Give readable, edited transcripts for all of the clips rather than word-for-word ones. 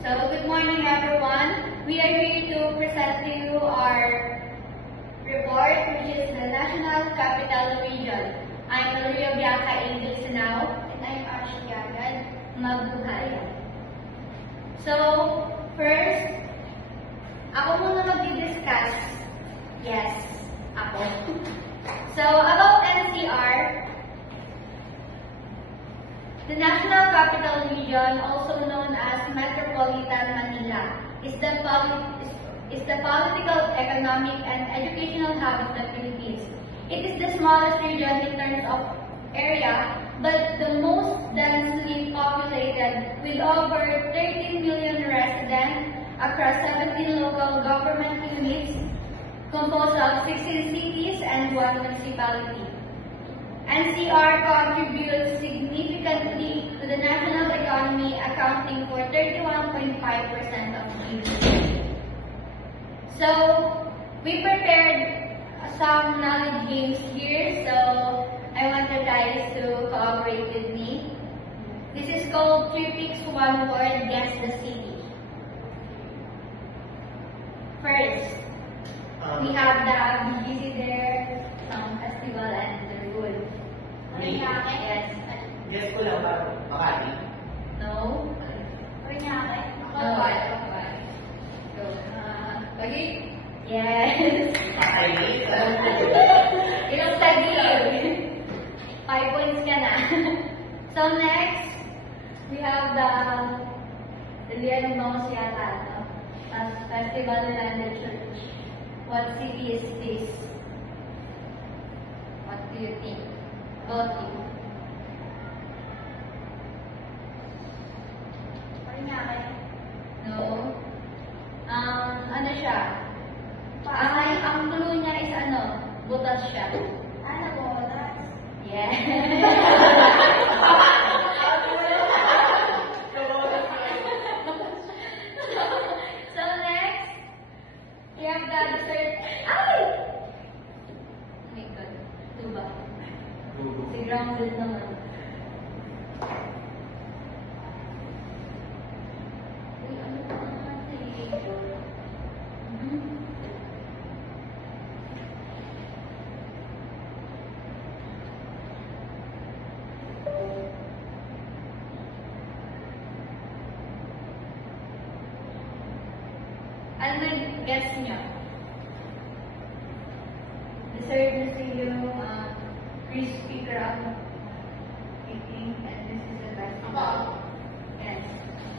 So, good morning everyone. We are here to present to you our report, which is the National Capital Region. I'm Maria Bianca Angel Sinao, and I'm Ashley Agad Mabuhay. So, first, ako muna mag-discuss. Yes, ako. So, about NCR, the National Capital Region, also known as Metropolitan Manila, is the political, economic, and educational hub of the Philippines. It is the smallest region in terms of area, but the most densely populated, with over 13 million residents across 17 local government units, composed of 16 cities and 1 municipality. NCR contributes significantly to the national economy, accounting for 31.5% of GDP. So, we prepared some knowledge games here, so I want you guys to cooperate with me. This is called 3 Picks 1 Word, Guess the City. First, we have the BGC there, Festival, and they're good. Yes. Yes ko lang ba? Makati? No. Paranaque. No. Go. Taguig? Yes. Pasay. Ilang Taguig? 5 points ka na. So next, we have the Lian ng Bangos yata, no? Festival Land Church. What city is this? What do you think? Both you. Paranaque. No. Ano siya? Ang clue niya is ano? Butas siya. Nabotas. Yes. So next, we have the dessert. Ay! Oh my God. Tuba. Si grounded naman. Uy, ano pa naman si... Ano nag-guess niyo? Dessert na sa'yo, crispy crab cooking, and this is the best. Yes.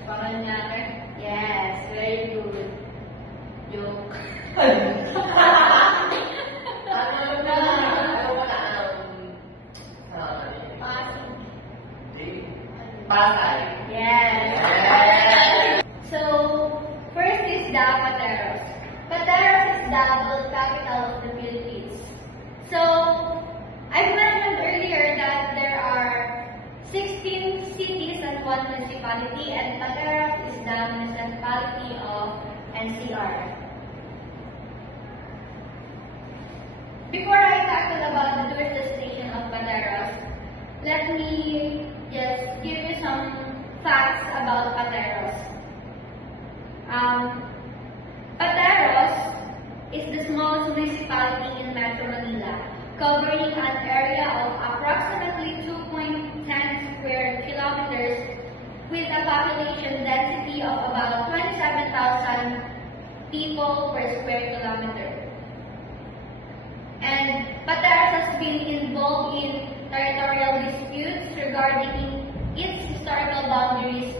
Paranaque. Yes, very good. Joke. Pasay. Yes. So, first is the Pateros. Pateros is the world capital of the Philippines. So, I've mentioned earlier that there are 16 cities and 1 municipality, and Pateros is the municipality of NCR. Before I tackle about the tourist destination of Pateros, let me just give you some facts about Pateros. Pateros is the smallest municipality in Metro Manila, covering an area of approximately 2.10 square kilometers with a population density of about 27,000 people per square kilometer. And Pateros has been involved in territorial disputes regarding its historical boundaries,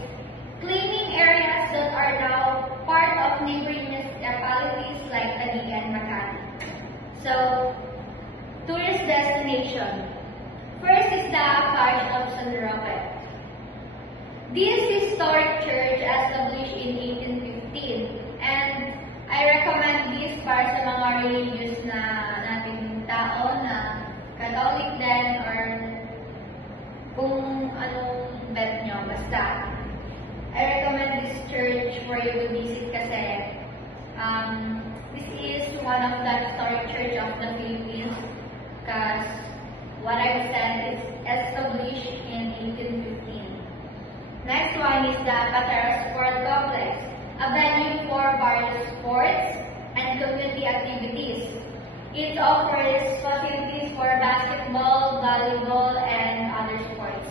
claiming areas that are now part of neighboring municipalities like Taguig and Makati. So, tourist destination. First is the Parish of San Roque. This historic church established in 1815, and I recommend this para sa mga religious na nating tao na Catholic din or kung anong bet nyo, basta. I recommend this church for you to visit kasi this is one of the historic church of the Philippines because what I've said is established in 1815. Next one is the Pateros Sport Complex. a venue for various sports and community activities. It offers facilities for basketball, volleyball, and other sports.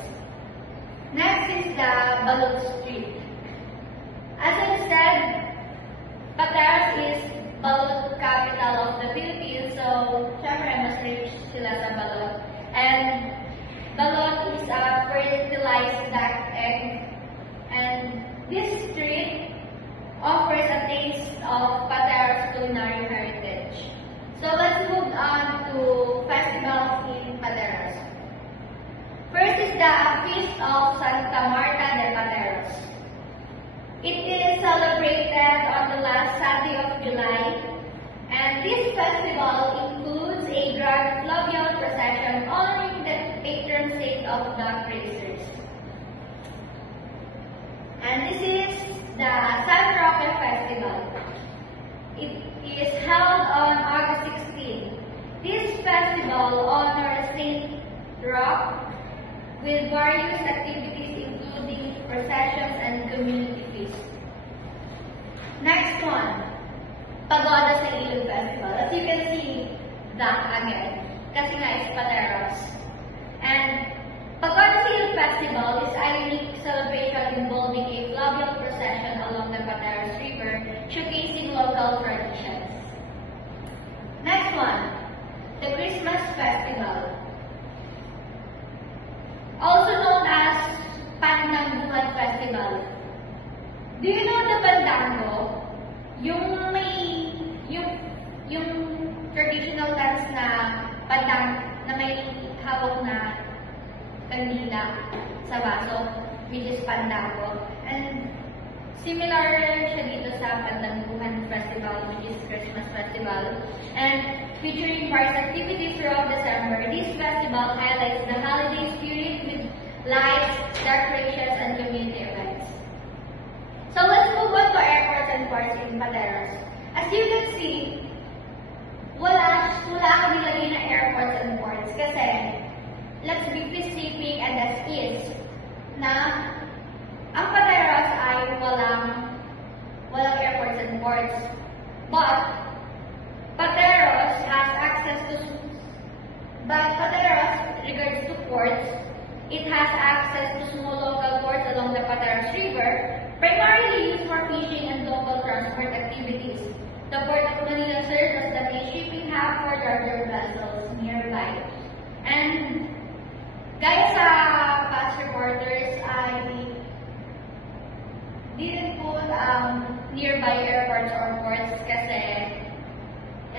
Next is the Balut Street. As I said, Pateros is Balut capital of the Philippines, so syempre mas rich sila sa balut. And balut is a fertilized duck egg, and this street offers a taste of Pateros culinary heritage. So let's move on to festivals in Pateros. First is the Feast of Santa Marta de Pateros. It is celebrated on the last Sunday of July, and this festival includes a grand fluvial procession honoring the patron saint of duck racers. And this is the San Roque Festival. It is held on August 16. This festival honors Saint Roque with various activities including processions and community feasts. Next one, Pagoda sa Ilog Festival. As you can see, that again, kasi nga it's Pateros. And Pagoda sa Ilog Festival is a unique celebration involving a fluvial procession along the Pateros River, showcasing local traditions. Next one, the Christmas Festival. Also known as Pandanguhan Festival. Do you know the Pandango? Yung traditional dance na na may hawak na kandila sa baso, which is Pandango. And similar siya dito sa Pandanguhan Festival, which is Christmas Festival. And featuring various activities throughout December, this festival highlights the holiday spirit with lights, decorations, and community events. So let's move on to airports and ports in Pateros. As you can see, wala akong nilagay na airports and ports kasi let's be specific and as is na ang Pateros ay walang airports and ports. But Pateros has access to regards to ports, it has access to small local ports along the Pateros River, primarily used for fishing and local transport activities. The Port of Manila serves as the main shipping hub for larger vessels nearby. And gaya sa past reporters, I didn't put nearby airports or ports kasi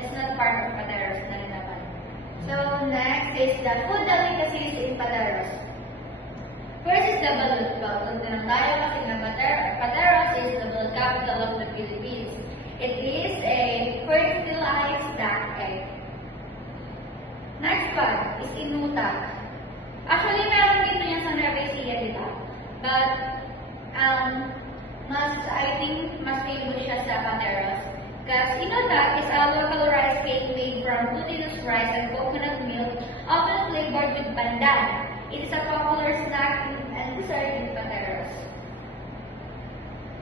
it's not part of Pateros na rin naman. So next is the food delicacies in Pateros. First is the balut. Balut na lang tayo kasi na Pateros is the balut capital of the Philippines. It is a fertilized duck egg. Next one is inutak. Actually, meron dito yan sa Nueva Ecija, di ba? But, I think mas famous siya sa Pateros. Because inutak is a local rice cake made from glutinous rice and coconut milk, often flavored with pandan. It is a popular snack and dessert in Pateros.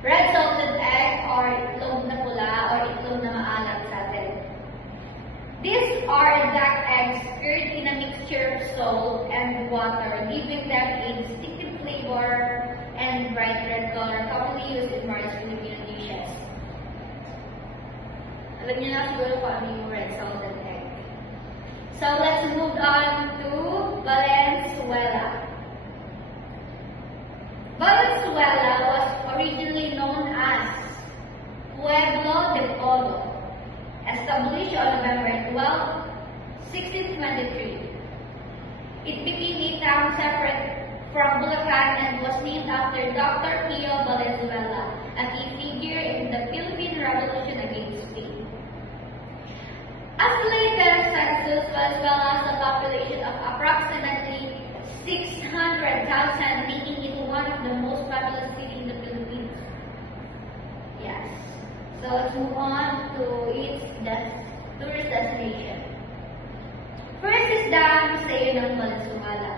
Red salted egg or itlog na pula or itlog na maalat sa atin. These are duck eggs cured in a mixture of salt and water, giving them a distinctive flavor and bright red color, commonly used in various Filipino dishes. Alam niyo na siguro kung ano yung red salted egg. So let's move on to Valenzuela. Valenzuela was originally known as Pueblo de Polo, established on November 12, 1623. It became a town separate from Bulacan and was named after Dr. Pio Valenzuela, a key figure in the Philippine Revolution against Spain. As the latest census, Valenzuela has a population of approximately 600,000, making it one of the most populous cities in the Philippines. Yes. So let's move on to its tourist destination. First is the Museo ng Valenzuela.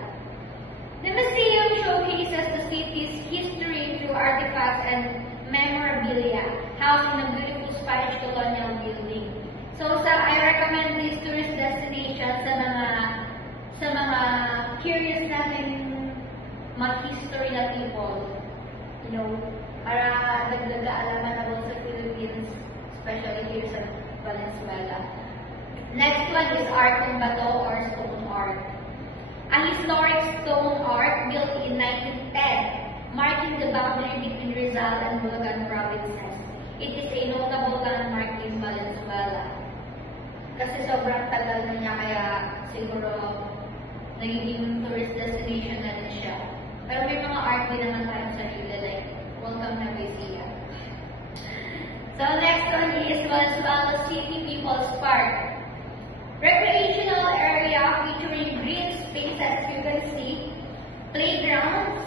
The museum showcases the city's history through artifacts and memorabilia Villa, housed in a beautiful Spanish colonial building. So I recommend this tourist destination sa mga curious natin mag-history na people, you know, para dagdag alaman about sa Philippines, especially here sa Valenzuela. Next one is Art ng Bato or Stone Art. A historic stone art built in 1910, marking the boundary between Rizal and Bulacan provinces. It is a notable landmark in Valenzuela. Kasi sobrang tagal na niya, kaya siguro nagiging tourist destination na din siya. Pero may mga art din naman tayong sarili, like Welcome na Vizia. So next one is Valenzuela City People's Park. Recreational area featuring green spaces, you can see, playgrounds,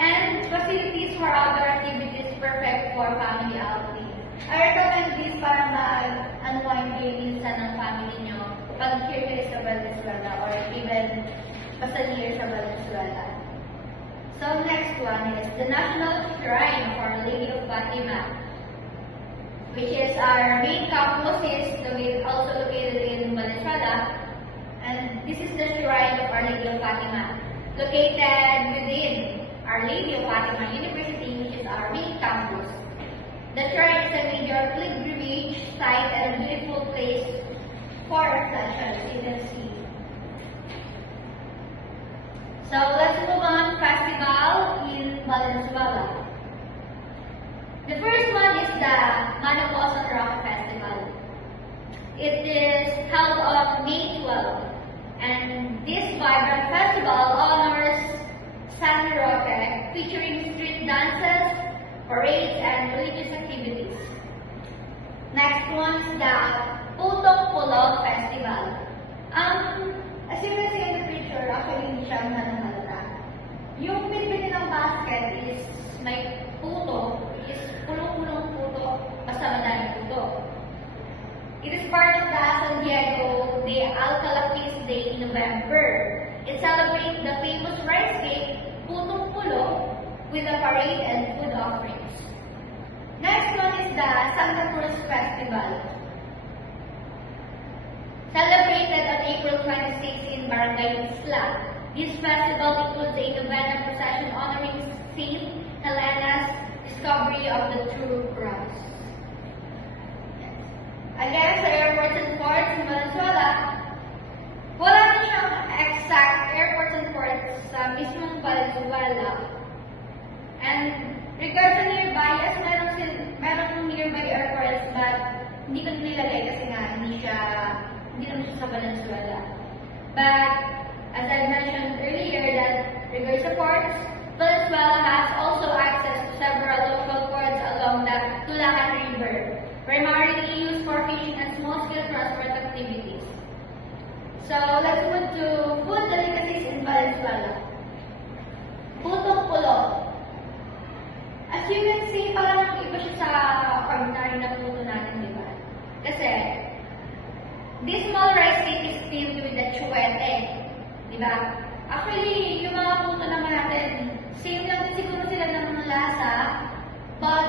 and facilities for outdoor activities perfect for family outing. I recommend this para mag-unwind kayo minsan ng family nyo pag here kayo sa Valenzuela or even basta near sa Valenzuela. So next one is the National Shrine for Our Lady of Fatima, which is our main campus, is also located in Valenzuela, and this is the Shrine of Our Lady of Fatima, located within Our Lady of Fatima University, which is our main campus. The shrine is a major pilgrimage site and a beautiful place for reflection, you can see. So let's move on, festival in Valenzuela. The first one is the Manocosan Rock Festival. It is held on May 12, and this vibrant festival honors San Roque, featuring street dances, parades, and religious activities. Next one is the Putong Pulo Festival. As you can see in the picture, actually hindi siya halata. Yung pinipili ng basket is may puto, which is pulong-pulong puto, basta madaming puto. It is part of the San Diego de Alcala Feast Day in November. It celebrates the famous rice cake, Putong Pulo, with a parade and food offerings. Next one is the Santa Cruz Festival. Celebrated on April 26 in Barangay Isla. This festival includes a novena procession honoring Saint Helena's discovery of the true cross. Again, sa airports and ports in Valenzuela, wala din siyang exact airports and ports sa mismong Valenzuela. And regarding nearby, yes, meron nearby airports, but hindi ko nilagay kasi nga hindi naman siya sa Valenzuela. But as I mentioned earlier, that regards to ports, Valenzuela has also access to several local ports along the Tulacan River, primarily used for fishing and small-scale transport activities. So let's move to food delicacies in Valenzuela. Putong Pulo. As you can see, parang iba siya sa ordinary na puto natin, di ba? Kasi, this small rice cake is filled with the chuete, di ba? Actually, yung mga puto naman natin, same lang din siguro sila ng lasa, but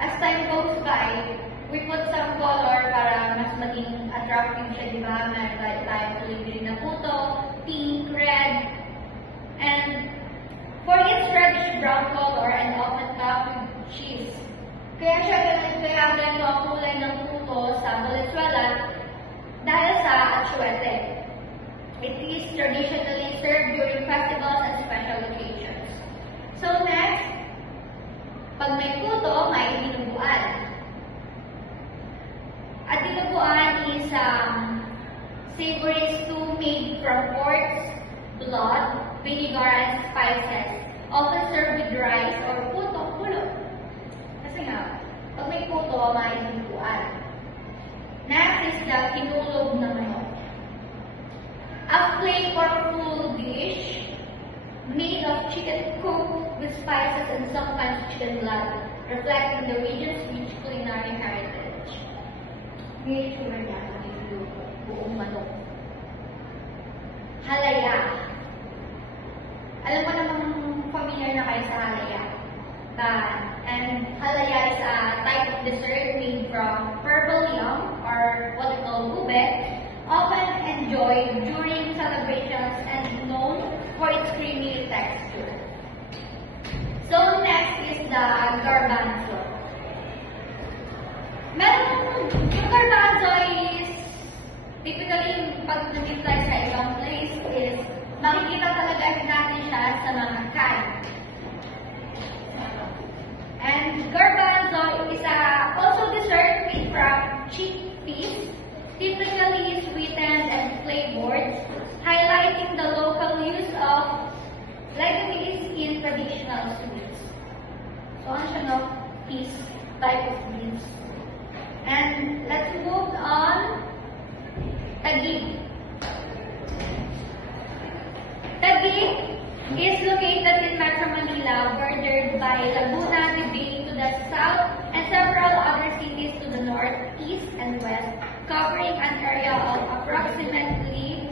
as time goes by, we put some color para mas maging attractive siya, di ba? Meron tayong tuloy na puto, pink, red, and for its reddish brown color and often topped with cheese. Kaya ganito ang kulay ng puto sa Valenzuela dahil sa atsuete. It is traditionally served during festivals and special occasions. So next, pag may puto, may dinuguan. At dinuguan is savory stew made from pork, blood, vinegar, and spices, often served with rice or puto-pulo. Kasi nga, pag may puto, may dinuguan. Next is the kinulog na manok. A flavorful dish made of chicken cooked with spices and sometimes chicken blood, reflecting the region's rich culinary heritage. May itsura niya yung buong manok. Halaya. Alam mo namang familiar na kayo sa halaya. But Malaya is a type of dessert made from purple yam, or what we call ube, often enjoyed during celebrations and known for its creamy texture. So next is the garbanzo. Yung garbanzo is typically pag nandito tayo sa ibang place is makikita talaga natin siya sa mga can. And garbanzo is also dessert made from chickpeas, typically sweetened and flavored, highlighting the local use of legumes in traditional sweets. So, ano siya, no? Peas type of beans. And let's move on. Taguig. Taguig is located in Metro Manila, bordered by Laguna, Libing to the south, and several other cities to the north, east, and west, covering an area of approximately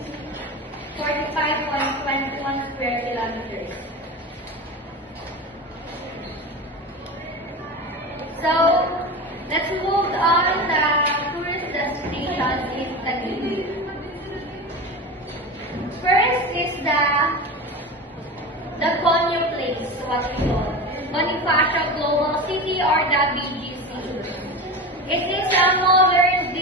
45.21 square kilometers. So, let's move on the tourist destinations in Taguig. First is the Conyo Place, what we call Bonifacio Global City, or the BGC. It is a modern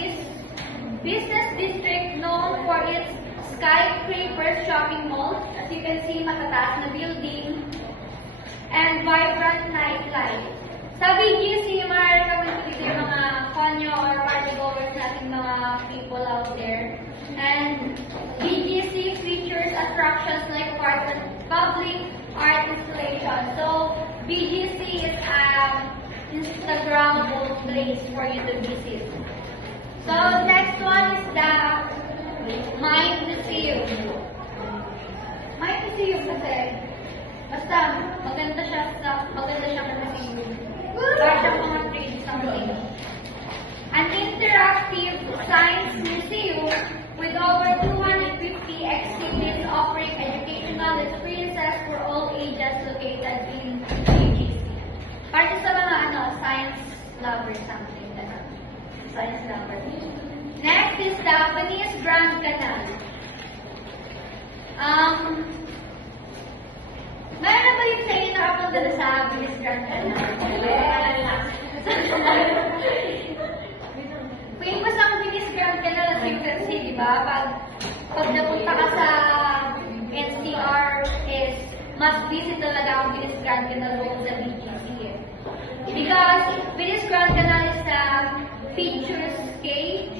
business district known for its skyscraper shopping malls, as you can see, matataas na building, and vibrant nightlife. Sa BGC, maaari kami dito yung mga konyo or partygoers natin mga people out there. And BGC features attractions like public art installation. So, BGC is an Instagrammable place for you to visit. So, next one is the Mind Museum. Mind Museum kasi, basta maganda siya kasi para siyang mga trade something. An interactive science museum with over 250 exhibits offering educational experiences for all ages located in BGC. Para sa mga science lovers something like science lovers. Next is the Venice Grand Canal. Meron na ba yung sa inyo nakapunta na sa Venice Grand Canal? Famous ang Venice Grand Canal, as you can see, di ba? Pag napunta ka sa NCR, is must visit talaga ang Venice Grand Canal o sa BGC. Because Venice Grand Canal is a picturesque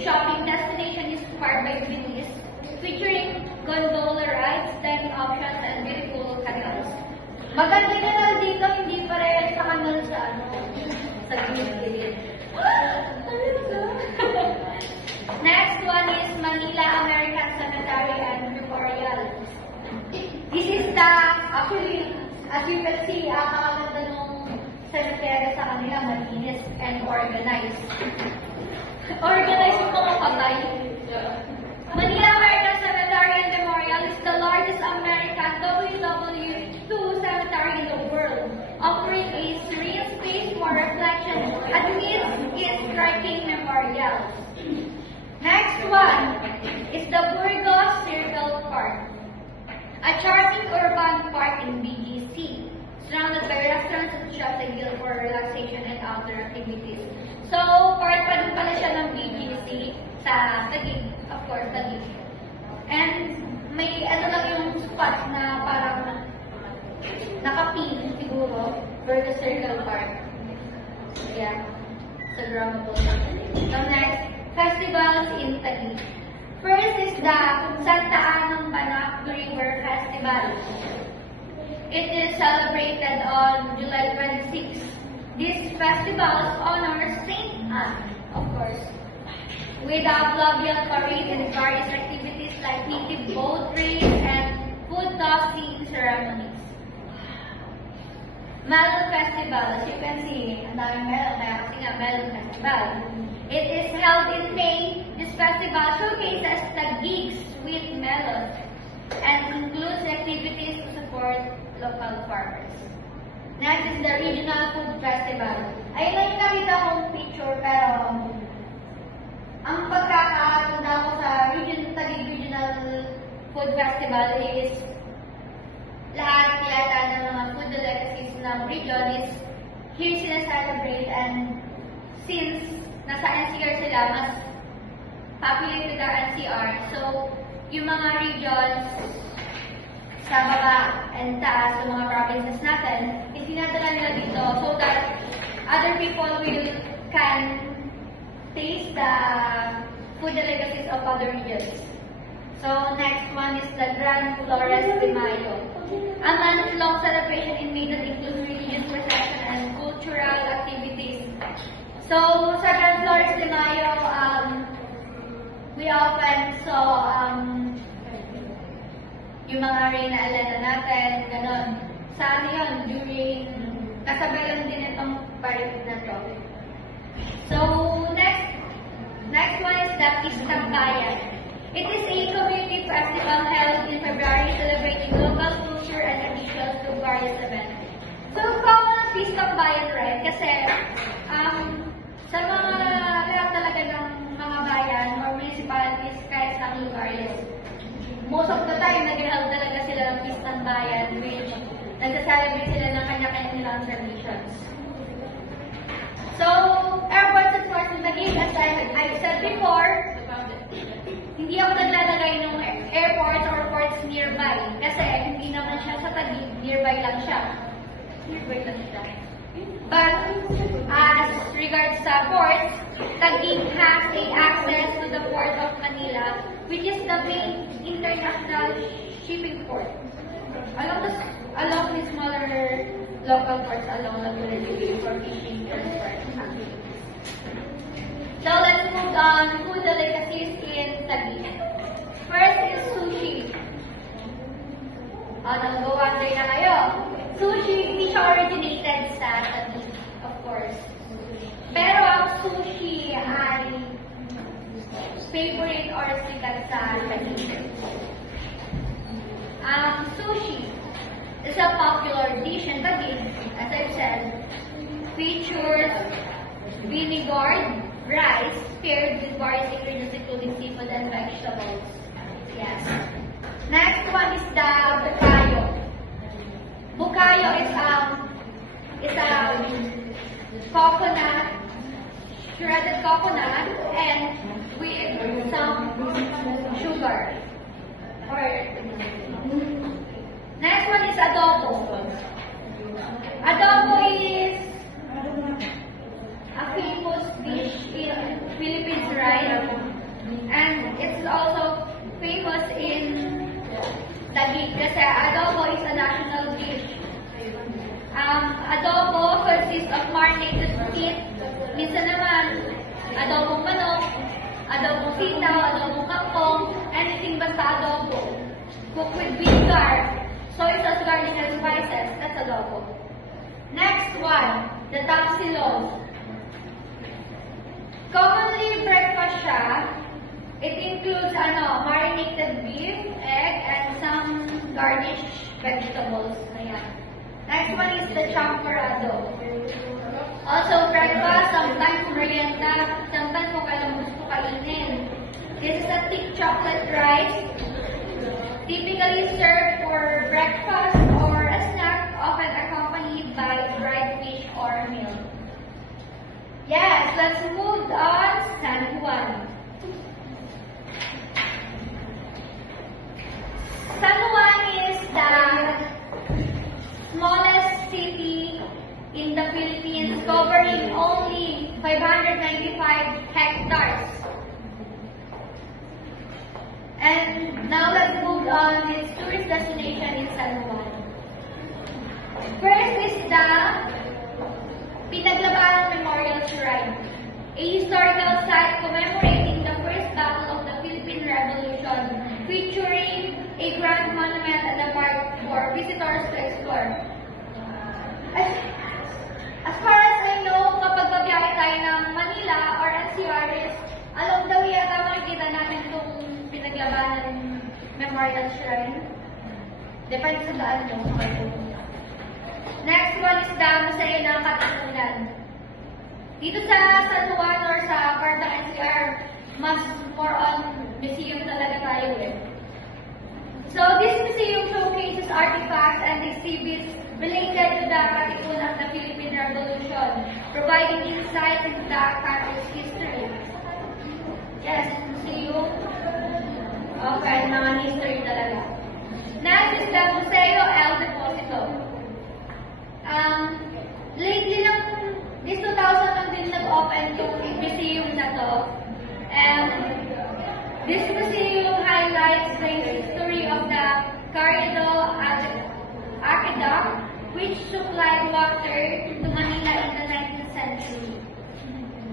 shopping destination inspired by Venice, featuring gondola rides, dining options, and beautiful canals. Maganda canal dito, hindi parehas sa canal sa gilid-gilid. Next one is Manila American Cemetery and Memorial. This is actually, as you can see, kakaganda nung cemetery sa kanila, malinis and organized. Organized yung mga patay. Manila American Cemetery and Memorial is the largest American WW2 cemetery in the world, offering a serene space for reflection amidst its striking memorials. Next one is the Burgos Circle Park, a charming urban park in BGC, surrounded by restaurants and shops ideal for relaxation and outdoor activities. So, part pa din pala siya ng BGC sa Taguig, of course, Taguig. And may lang yung spot na parang nakapin siguro, Burgos Circle Park. Yeah, sa Grammable. So next, festivals in Taguig. First is the Santa Anang Banak River Festival. It is celebrated on July 26. This festival honors Saint Anne, of course, with a flavial parade and various activities like native boat race and food tossing ceremonies. Melon Festival, as you can see, ang daming melon, kaya kasi nga Melon Festival. It is held in May. This festival showcases Taguig's sweet melon and includes activities to support local farmers. Next is the Regional Food Festival. Ayun food festival is lahat yata ng mga food delicacies ng region is here sila-celebrate, and since nasa NCR sila, mas populated ang NCR, so yung mga regions sa baba and taas, sa mga provinces natin, is dinadala nila dito so that other people can taste the food delicacies of other regions. So next one is the Gran Flores de Mayo, a month-long celebration in May that includes religious procession and cultural activities. So sa Gran Flores de Mayo, we often saw yung mga Reyna Elena natin, ganon. Sa ano yun, during, kasabay lang din itong parade na to. So, next one is the Pistang Bayan. It is a community festival held in February celebrating local culture and traditions through various events. So, common ang Pistang Bayan, right? Kasi, sa mga lahat talaga ng mga bayan or municipalities kahit sa lugar is most of the time, nag-held talaga sila ng Pistang Bayan, which nag-celebrate sila ng kanya-kanya nilang traditions. So, airports and ports in Taguig, as I said before, hindi ako naglalagay ng airports or ports nearby. Kasi hindi naman siya sa Taguig, nearby lang siya. But, as regards sa ports, Taguig has a access to the Port of Manila, which is the main international shipping port. Along the smaller local ports along Laguna Bay for fishing transport activities. So let's move on to the delicacies in Taguig. First is sushi. Go under na kayo. Sushi, hindi siya originated sa Taguig, of course. Pero ang sushi ay favorite or sikat sa Taguig. Sushi is a popular dish in Taguig, as I've said, features vinegared rice paired with various ingredients including seafood and vegetables. Yes. Next one is the bukayo. Bukayo is a coconut, shredded coconut, and with some sugar. Next one is adobo. Adobo is a famous dish in Philippines, right? And it's also famous in Taguig kasi adobo is a national dish. Adobo consists of marinated meat, minsan naman adobong manok, adobong sitaw, adobong kangkong, anything basta adobo. Cooked with vinegar, soy sauce, garlic, and spices. That's adobo. Next one, the tamsilog. Commonly breakfast siya. It includes marinated beef, egg, and some garnished vegetables. Ayan. Next one is the champorado. Also breakfast, sometimes merienda, sometimes kung kailan gusto kainin. This is a thick chocolate rice, typically served for breakfast or a snack, often accompanied by dried fish or milk. Yes, let's move on. San Juan. San Juan is the smallest city in the Philippines, covering only 595 hectares. And now let's move on its tourist destination in San Juan. First is the Pinaglabanan Memorial Shrine, a historical site commemorating the first battle of the Philippine Revolution, featuring a grand monument and a park for visitors to explore. As far as I know, kapag babiyahe tayo ng Manila or NCR is, along the way yata makikita namin itong Pinaglabanan Memorial Shrine. Depende sa daan mo. Next one is the Museo ng Katipunan. Dito sa San Juan or sa part ng NCR, mas more on museum talaga tayo eh. So this museum showcases artifacts and exhibits related to the Katipunan of the Philippine Revolution, providing insights into the country's history. Yes, museum of mga history talaga. Next is the Museo El Deposito. Lately lang, this 2000 lang din nag-open yung museum na to. This museum highlights the history of the Corridor Aqueduct, which supplied water to Manila in the 19th century.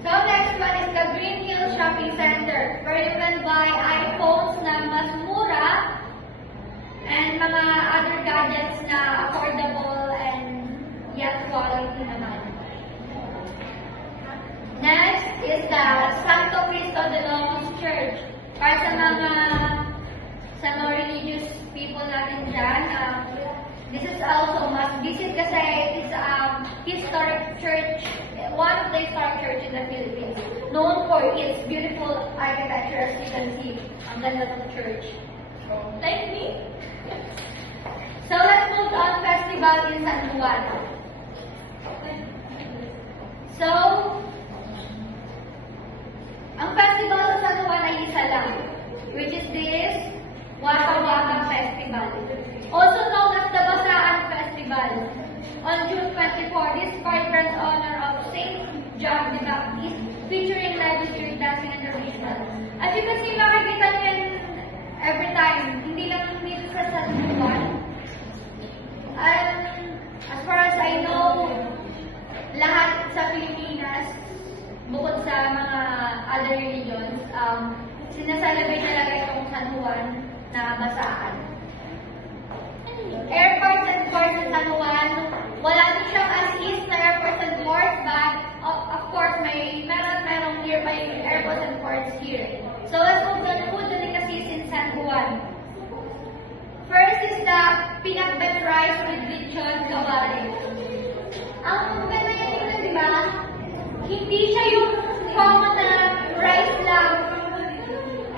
So next one is the Green Hills Shopping Center, where you can buy iPhones na mas mura and mga other gadgets na affordable and yet quality naman. Next is the Santo Cristo de Lomos Church. Para sa mga religious people natin dyan, this is also must visit kasi it's a historic church, one of the historic church in the Philippines, known for its beautiful architecture, as you can see. Ang ganda ng church. Like me. So let's move on festival in San Juan. So, ang festival sa San Juan ay isa lang, which is this Waka Waka Festival, also known as the Basaan Festival. On June 24, this vibrant honor of Saint John the Baptist, featuring legendary dancing and ritual. As you can see, makikita nyo yan every time, hindi lang dito sa San Juan. As far as I know, lahat sa Pilipinas, bukod sa mga other religions, sinasalabi talaga itong San Juan na Basaan. Airports and ports in San Juan, wala din siyang as is na airports and ports, but of course, merong nearby airports and ports here. So let's move on to food delicacies in San Juan. First is the pinakbet rice with lechon kawali. Ang ganda niya, di ba? Hindi siya yung common na rice lang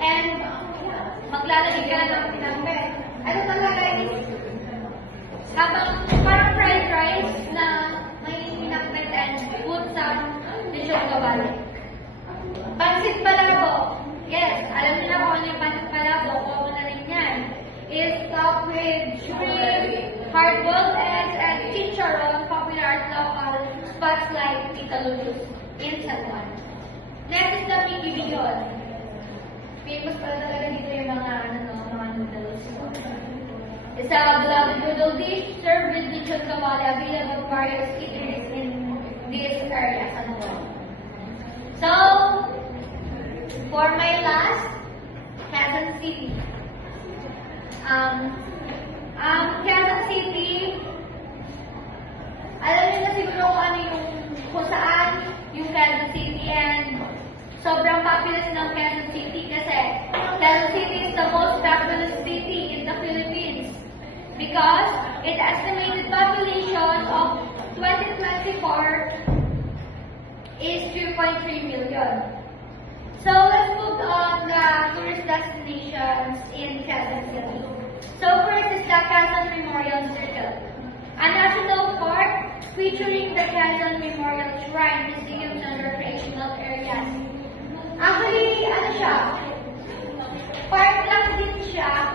and maglalagay ka ng pinakbet. Ano talaga is habang parang fried rice na may pinakbet and put some lechon kawali. Pansit palabo. Yes, alam niyo na kung ano yung pansit palabo. Common na rin yan. Is topped with shrimp, hard-boiled eggs, and chicharon, popular at local spots like Italulus in San Juan. Next is the Mickey Beyond. Famous pala talaga dito yung mga noodles. It's a beloved noodle dish served with lechon kawali, available at various eateries in this area, San Juan. So, for my last, Quezon City. Quezon City, alam niyo na siguro kung saan yung Quezon City, and sobrang populous ng Quezon City kasi Quezon City is the most populous city in the Philippines because its estimated population of 2024 is 3.3 million. So let's move on the tourist destinations in Quezon City. So first is the Quezon Memorial Circle, a national park featuring the Quezon Memorial Shrine, museums, and recreational areas. Actually, ano siya? Park lang din siya.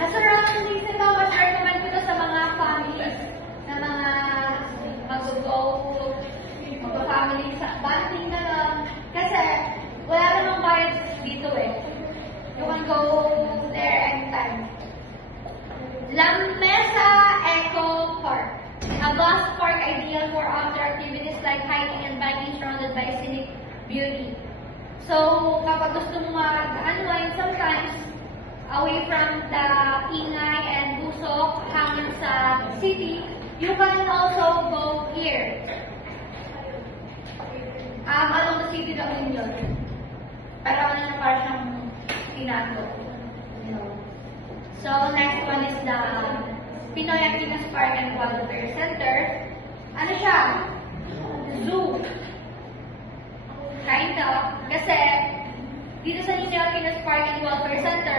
Surrounding din ito, mas recommend ko ito sa mga families na mga mag-family sa banding na lang. Kasi wala namang bayad dito eh. You can go there anytime. La Mesa Eco Park, a vast park ideal for outdoor activities like hiking and biking surrounded by scenic beauty. So, kapag gusto mo mag-unwind sometimes, away from the ingay and busok hanggang sa city, you can also go here. Along the city daw din yun. Pero ano na parang siyang tinago. So, next one is the Pinoy Aquinas Park and Welfare Center. Ano siya? Zoo. Kind of. Kasi, dito sa Pinoy Aquinas Park and Welfare Center,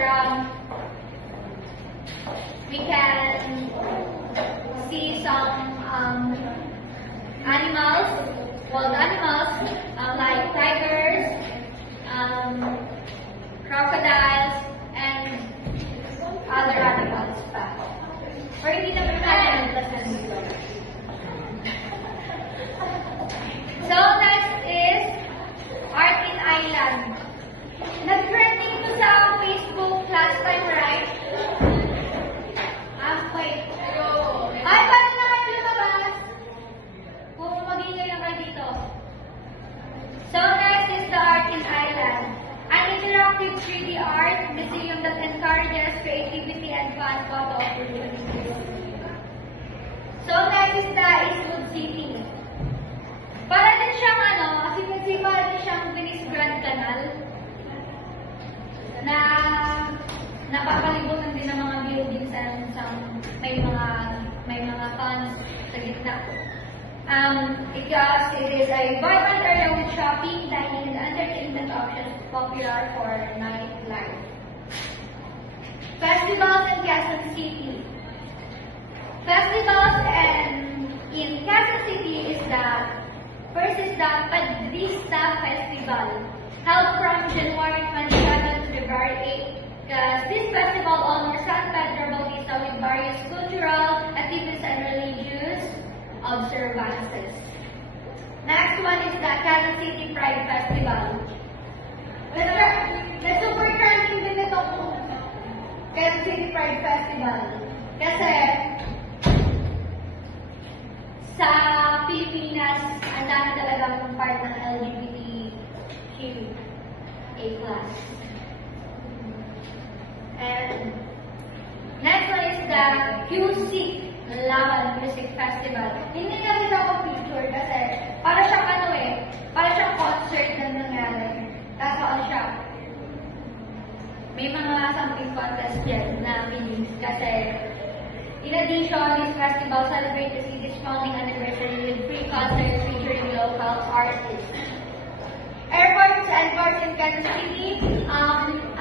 Because it is a vibrant area with shopping, dining, and entertainment options popular for nightlife. Festivals in Quezon City. Festivals in Quezon City is first is the Padrista Festival, held from January 27 to February 8. This festival honors San Pedro Bautista with various cultural activities and religious observances. Next one is the Quezon City Pride Festival. The super trending din ito po, Quezon City Pride Festival. Kasi sa Pilipinas, ang dami talagang part ng LGBTQA+. And next one is the QC Laban Music Festival. Hindi na rin ako picture kasi para siyang concert na nangyari. Kaso ano siya, may mga something contest yan na feelings kasi in addition, this festival celebrates the city's founding anniversary with free concerts featuring local artists. Airports and ports in Quezon City,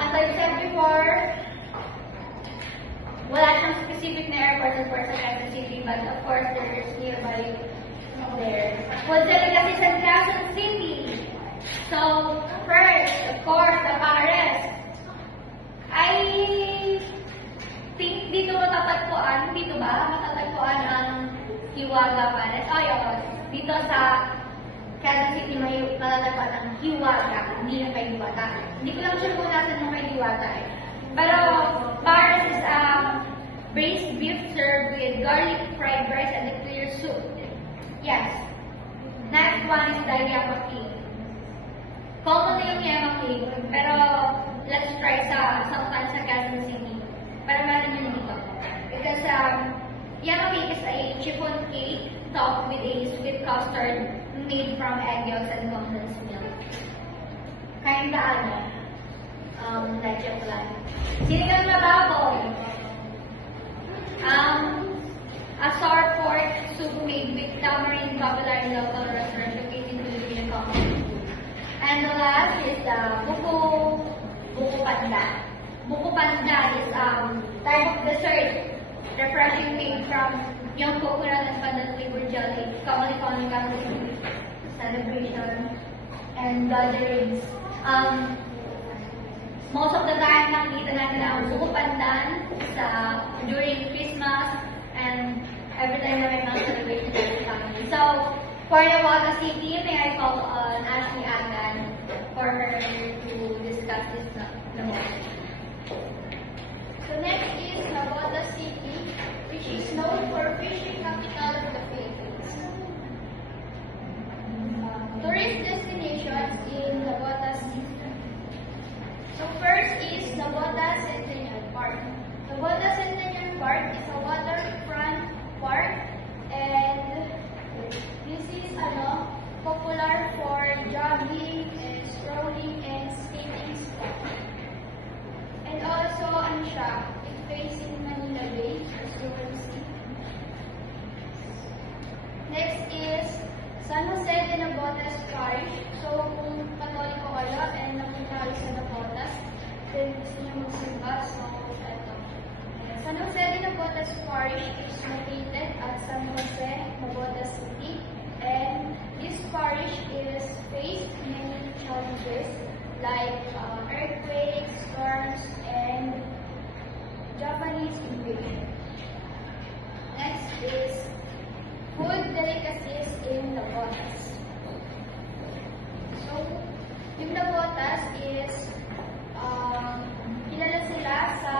as I said before, wala siyang specific na airports and ports in Quezon City, but of course, there's nearby there. What's delicacies in Quezon City? So, first, of course, the Paris. I think dito matatagpuan, dito ba? Matatagpuan ang Hiwaga Paris. Oh, yun. Dito sa Quezon City may matatagpuan ang Hiwaga, hindi yung kay Diwata. Hindi ko lang sure kung nasan yung kay Diwata eh. Pero Paris is braised beef served with garlic fried rice and a clear soup. Yes. Next one is the Yamaki. Common na yung Yamaki, pero let's try sometimes sa Quezon City. Para meron yun dito. Because Yamaki is a chiffon cake topped with a sweet custard made from egg yolks and condensed milk. Kinda leche flan. Sinigang na baboy. A sour pork soup made with tamarind popular in local restaurants located in Filipino comfort food. And the last is buko panda. Buko panda is type of dessert, refreshing made from young coconut and pandan flavored jelly, commonly found in Catholic celebration and gatherings. Most of the time, nakikita natin ang buko pandan during Christmas and every time na may mga celebration sa family. So, for Navotas City, may I call on Ashley Agan for her to discuss this the most. So next is Navotas City, which is known for fishing capital of the Philippines. Tourist destinations in Navotas City. So first is Navotas Centennial Park. Navotas Centennial Park is a waterfront park, and this is popular for jogging and strolling and skating spot. And also, it faces Manila Bay, as you can see. Next is San Jose de Navotas Parish. So, kung Katoliko kayo and napunta kayo sa Navotas, then gusto niyo magsimba, so ito. San Jose de Navotas Parish is located at San Jose, Navotas City, and this parish is faced many challenges like earthquakes, storms, and Japanese invasion. Next is food delicacies in Navotas. So, yung Navotas is kilala sila sa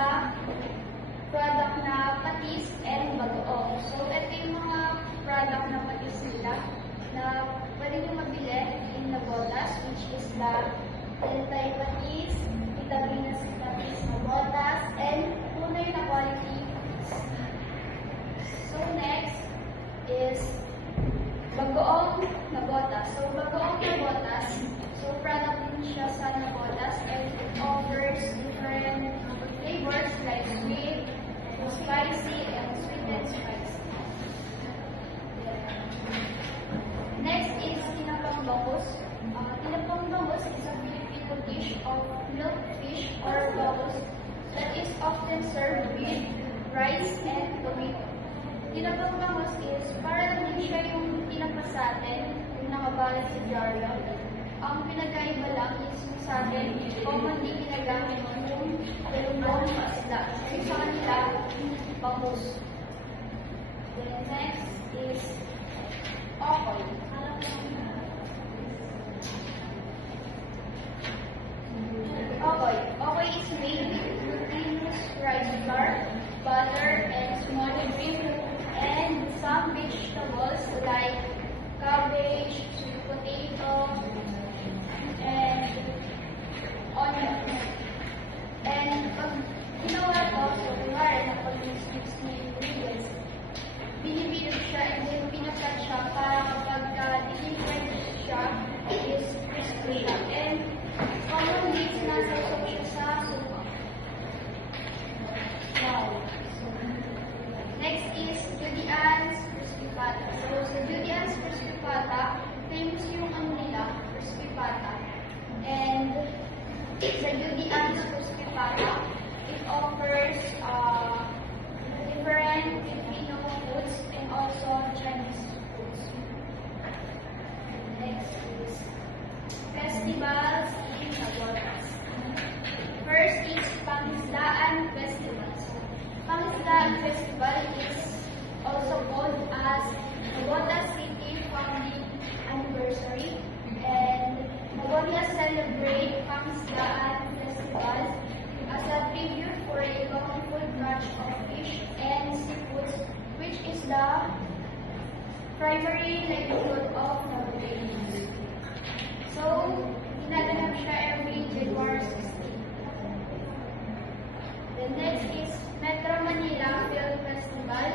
product na patis and bagoong. So, ito yung mga product na patis nila na pwede nyo mabili in Navotas, which is the Deltay patis, Vitaminas patis, Navotas, and tunay na quality. So, next is bagoong Navotas. So, bagoong Navotas, so product din siya sa Navotas, and it offers different flavors like sweet, spicy, and sweet and spicy. Zambales sa Jarlaw. Ang pinagkaiba lang is sa akin, commonly ginagamit yung dalawang isda. Kasi sa kanila, bangus. Then next is okoy. Okoy is made with glutinous rice flour, butter, and small cream, and some vegetables like cabbage, sweet potato, and onion. And pag ginawa ko, so kunwari na pag-mix ng ingredients, binibilog siya and then pinakat siya para kapag dinifried siya is crispy siya. And commonly sinasasaw siya sa suka. Wow. Next is Judean's crispy pata. So sa Judean's crispy pata, famous yung ano nila, crispy pata. And sa Judean's crispy pata, it offers different Filipino foods and also Chinese foods. Next is festivals in Nabotas. First is Pangisdaan Festival. So, Pangisdaan Festival is also called as Nabotas City Founding Anniversary, and Nabotas celebrate Pangisdaan Festival as a tribute for a bountiful batch of fish and seafoods, which is the primary livelihood of Nabotas. So, ginaganap siya every January 16. The next is Metro Manila Film Festival,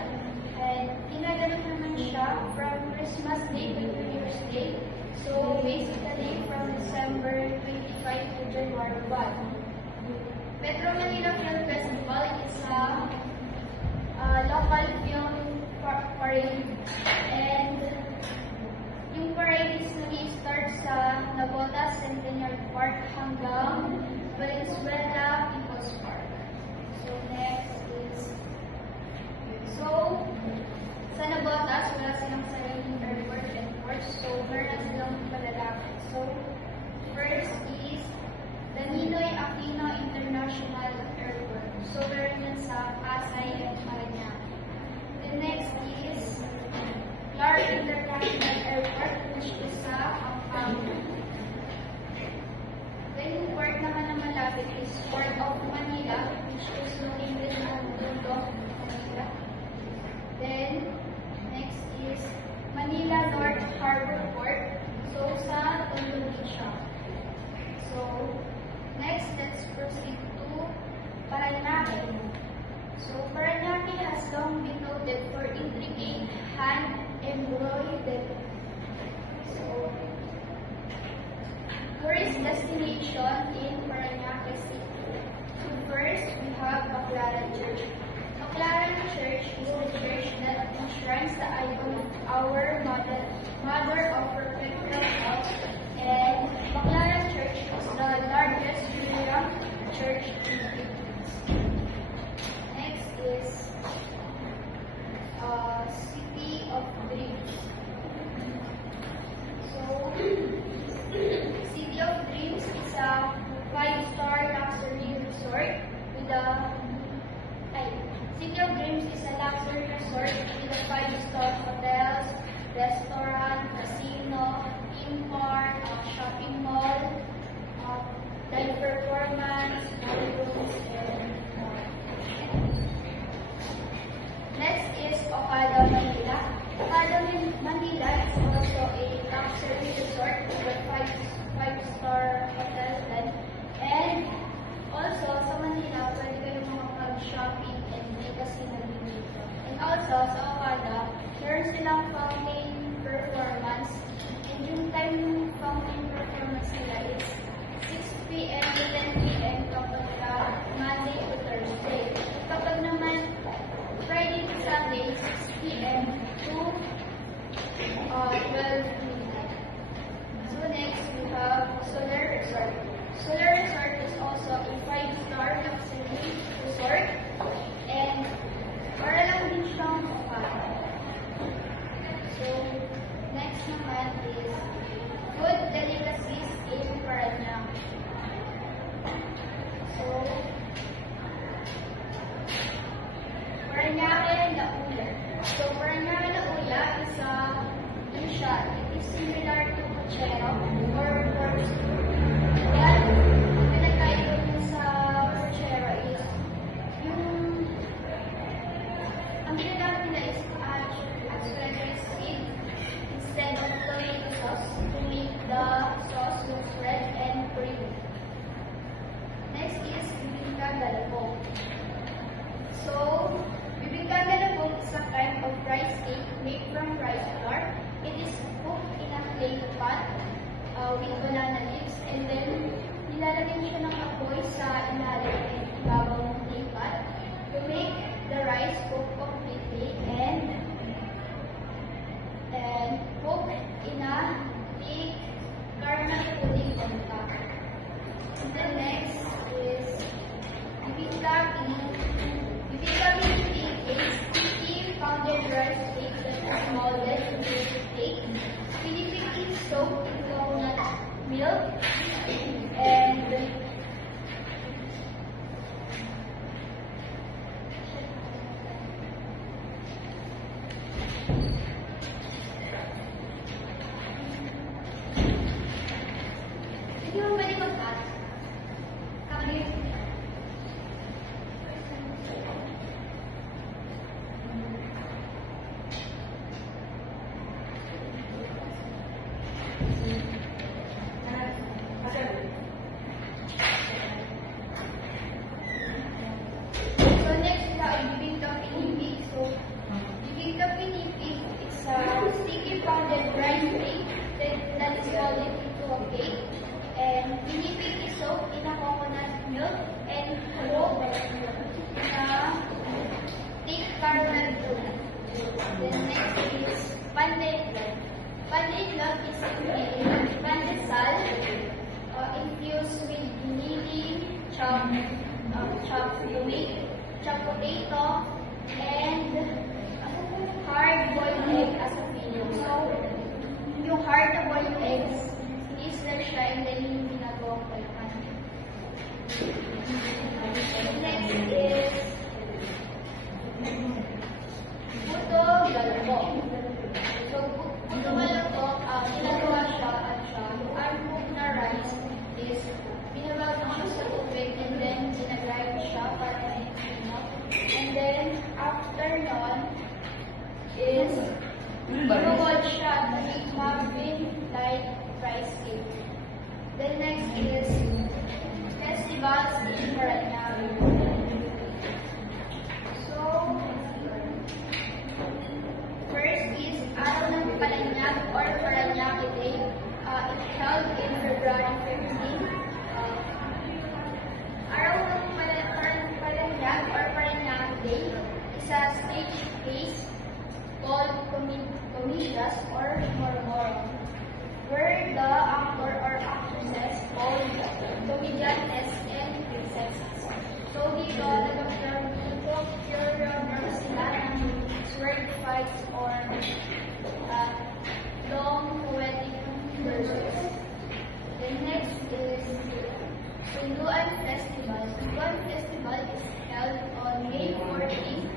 and ginaganap naman siya from Christmas Day to New Year's Day. So, basically from December 25 to January 1. Metro Manila Film Festival is a local film parade, and yung parade is nag-start sa Nabotas Centennial Park hanggang Valenzuela People's Park. So next is, so sa Nabotas wala silang sariling airport and port, so meron silang palalapit. So first is the Ninoy Aquino International Airport. So meron yan sa Pasay and Parañaque. The next is Clark International Airport, which is sa Pampanga. Then yung port naman na malapit is Port of Manila, which is located in Tondo, Manila. Then next is Manila North Harbor Port, so sa Tondo Beach siya. So next, let's proceed to Parañaque. So Parañaque has long been noted for intricate hand-embroidered. So tourist destination in Parañaque City. So first, we have Baclaran Church. Baclaran Church is the church that enshrines the icon of our Mother of Perpetual Health, and Baclaran Church is the largest Judean church in the Philippines. Next is City of Dreams. So, City of Dreams is a 5-star luxury resort with a City of Dreams is a luxury resort with a 5-star hotels, restaurant, casino, theme park, shopping mall, live performance, ballrooms, and more. Next is Okada, Manila. Okada, Manila is also a luxury resort with a 5-star hotel bed. And also, sa Manila, pwede kayo makapag-shopping and may casino dito. And also, sa Okada, meron silang fountain performance. And yung time ng fountain performance nila is 6 p.m. to 10 p.m. kapag Monday to Thursday. Kapag naman Friday to Sunday, 6 p.m. to 12 midnight. So next, we have Solar Resort. Solar Resort is also a 5-star luxury resort, and para lang din siyang Okada. So next naman is is similar to puchero or corkscrew. Yan, ang pinagkaiba niya sa puchero is ang ginagamit nila is asparagus seed instead of tomato sauce to make the sauce look red and creamy. Next is bibingka galapong. So, bibingka galapong is a kind of rice cake made from rice flour. It is cooked in a clay pot with banana leaves, and then nilalagyan siya ng apoy sa ilalim at ibabaw ng clay pot to make the rice cook completely and cook in a thick caramel pudding on top. And then next is bibingka pinipig is sticky pounded rice cake that is molded into cake. Pinipig is soaked in coconut milk and hindi mo pwede mag-add. Kakaliit. So next is our bibingka pinipig. So bibingka pinipig is a sticky pounded rice cake that is molded into a cake. And pinipig is soaked in a coconut milk and cooked in a thick caramel pudding. Then next is pandesal. Pandesal is pandesal infused with vanilla, chopped potato, and hard-boiled egg as a filling. So, yung hard-boiled eggs, in-stir siya and then yung ginagawa ko yung pandesal. Next is puto galapong. So, puto galapong, ginagawa siya at yung uncooked na rice is binabag na siya sa tubig and then ginagrind siya para ma-enough. And then, after nun, is i-roll siya to make muffin like rice cake. Then next is festivals in Paranaque. So, first is Araw ng Paranaque or Paranaque Day. It's held in February 15. Araw ng Paranaque or Paranaque Day is a stage play called comedias or mormoro, where the actor or actresses called comediantes and princesses. So dito, nag-perform sila ng sword fights or long poetic verses. The next is Sunduan Festival. Sunduan Festival is held on May 14th.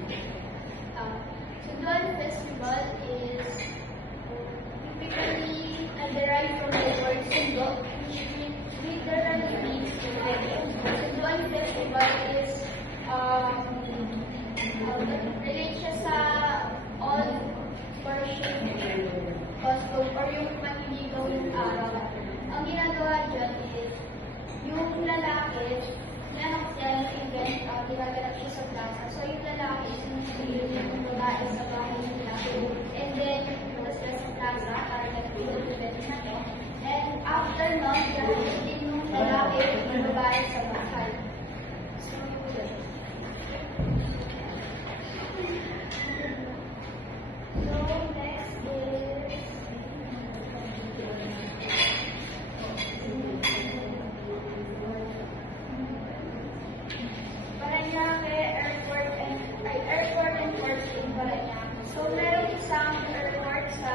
Sunduan Festival is typically derived from the word sundo, which literally means to wedding. Sunduan Festival is relate siya sa all Persian custom or yung maniligaw yung araw. Ang ginagawa dyan is yung lalaki, yan ang event, ginaganap siya sa plaza. So yung lalaki, yung babae sa bahay nila. And then, pumunta sila sa plaza para nag-event na to. And after nun, gagawin yung lalaki, yung babae sa bahay. So, next is Paranaque Airport and Ports in Paranaque. So, meron isang airport sa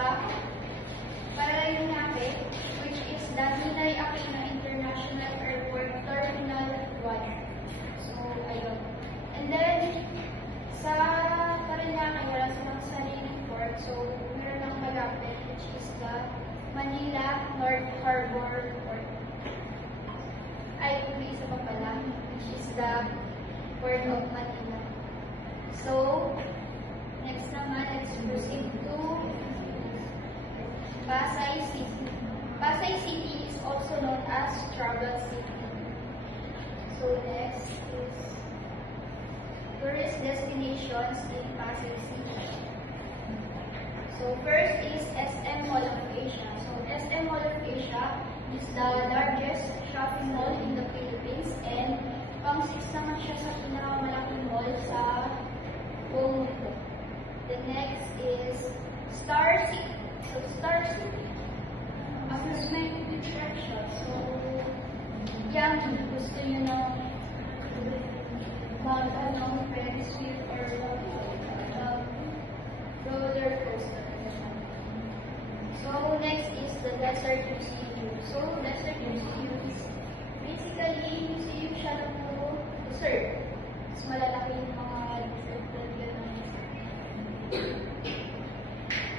Manila North Harbor Port. Ay, may isa pa pala, which is the Port of Manila. So, next naman, let's proceed to Pasay City. Pasay City is also known as Travel City. So, next is tourist destinations in Pasay City. So, first is SM Mall of Asia. So, SM Mall of Asia is the largest shopping mall in the Philippines and pang-6 naman siya sa pinakamalaking mall sa buong mundo. The next is Star City. So, Star City, amusement attraction. So, yan, gusto nyo ng Ferris wheel or roller coaster. So, next is the Desert Museum. So, Desert Museum is basically museum siya ng puro desert. Mas malalaki yung mga desert na gano'n.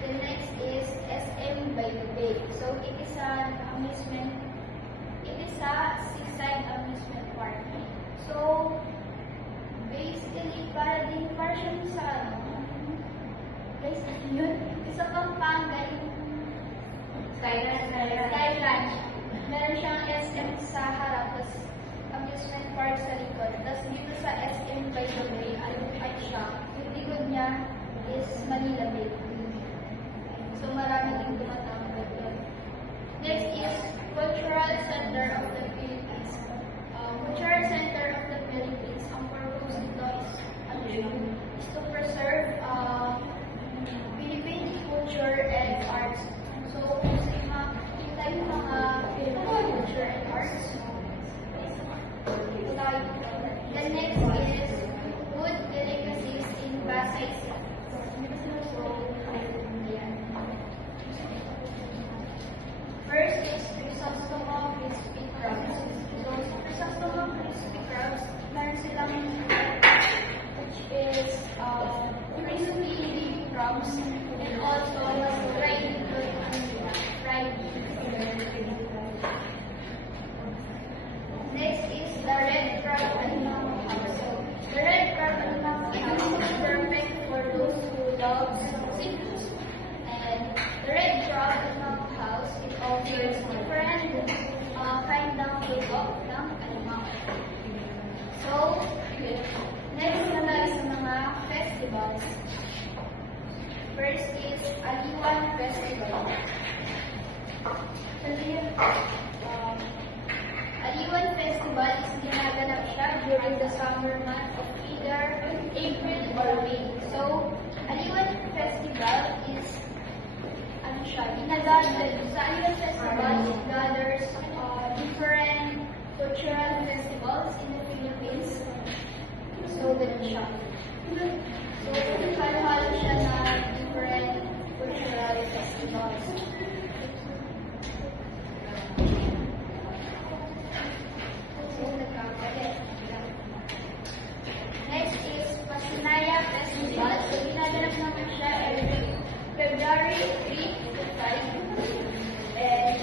The next is SM by the Bay. So, it is a seaside amusement park. So, basically, para siya sa place yun. Sa Pampanga, yung Skyline. Meron siyang SM sa harap, tapos amusement park sa likod. Tapos dito sa SM by the Bay, at siya, yung likod niya is Manila Bay. So, marami din tumatambay doon. Next is Cultural Center of the Philippines. Cultural Center of the Philippines, ang purpose nito is to preserve Philippine culture and arts. So, kung kita yung mga Philippine culture and arts, the next is Food Delicacies in Pasay City. First is Crisostomo Crispy Crabs. So, Crisostomo Crispy Crabs, meron silang which is crispy crabs and also fried. Next is the Red Crab Animal House. So, the Red Crab Animal House is perfect for those who love seafood. And the Red Crab Animal House, it offers different kind of luto ng animal. So, next na tayo sa mga festivals. First is Aliwan Festival. Aliwan Festival is ginaganap siya during the summer month of either April or May. So, Aliwan Festival is sa Aliwan Festival, it gathers different cultural festivals in the Philippines. So, ganun siya. So, halo-halo siya na different cultural festivals. Next is Pasinaya Festival. So, ginaganap naman siya every February 3 to 5. And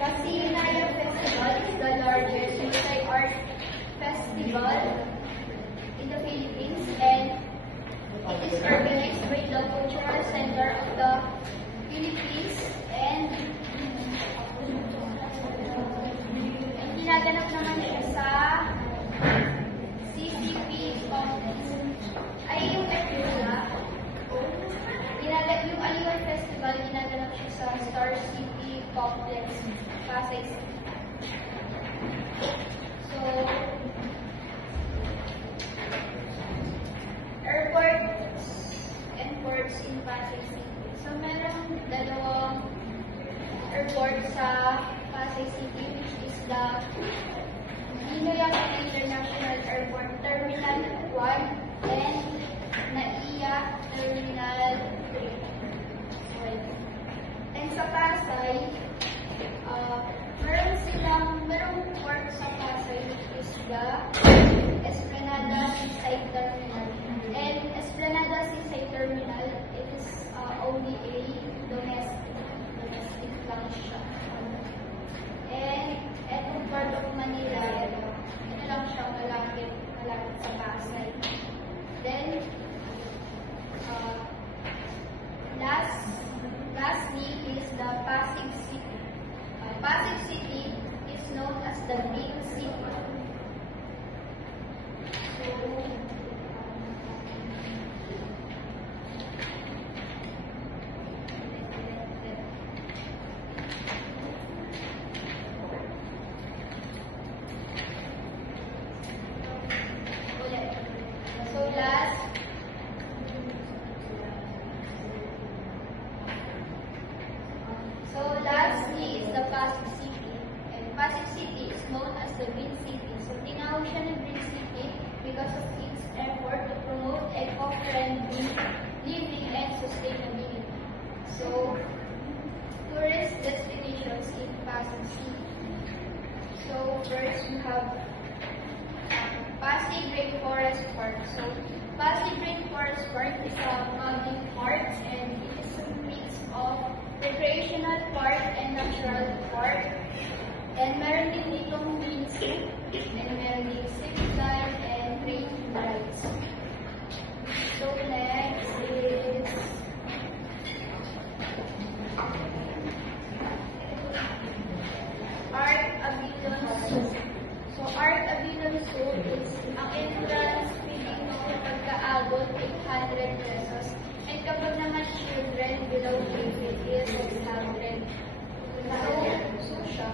Pasinaya Festival is the largest multi-art festival in the Philippines, and it is organized by the Cultural Center of the Philippines, and ginaganap naman siya sa CCP complex. Ay, yung yung Aliwan Festival, ginaganap siya sa Star City Complex, Pasay City. So, airports and ports in Pasay City. So, merong dalawang airport sa Pasay City, which is the Ninoyaki International Airport Terminal 1 and NAIA Terminal 3. And sa Pasay, merong port sa Pasay, which is the Esplanada Seaside Terminal. And Esplanada Seaside Terminal, it is only a domestic have Pasig Rainforest Park. So, Pasig Rainforest Park is a public park and it is a mix of recreational park and natural park. And meron din itong windsurf and meron din zipline and train rides. So, next is Art Avilon Zoo. So, Art Avilon Zoo is ang entrance fee dito pagkaabot 800 pesos. And kapag naman children below 18 is 100. So siya.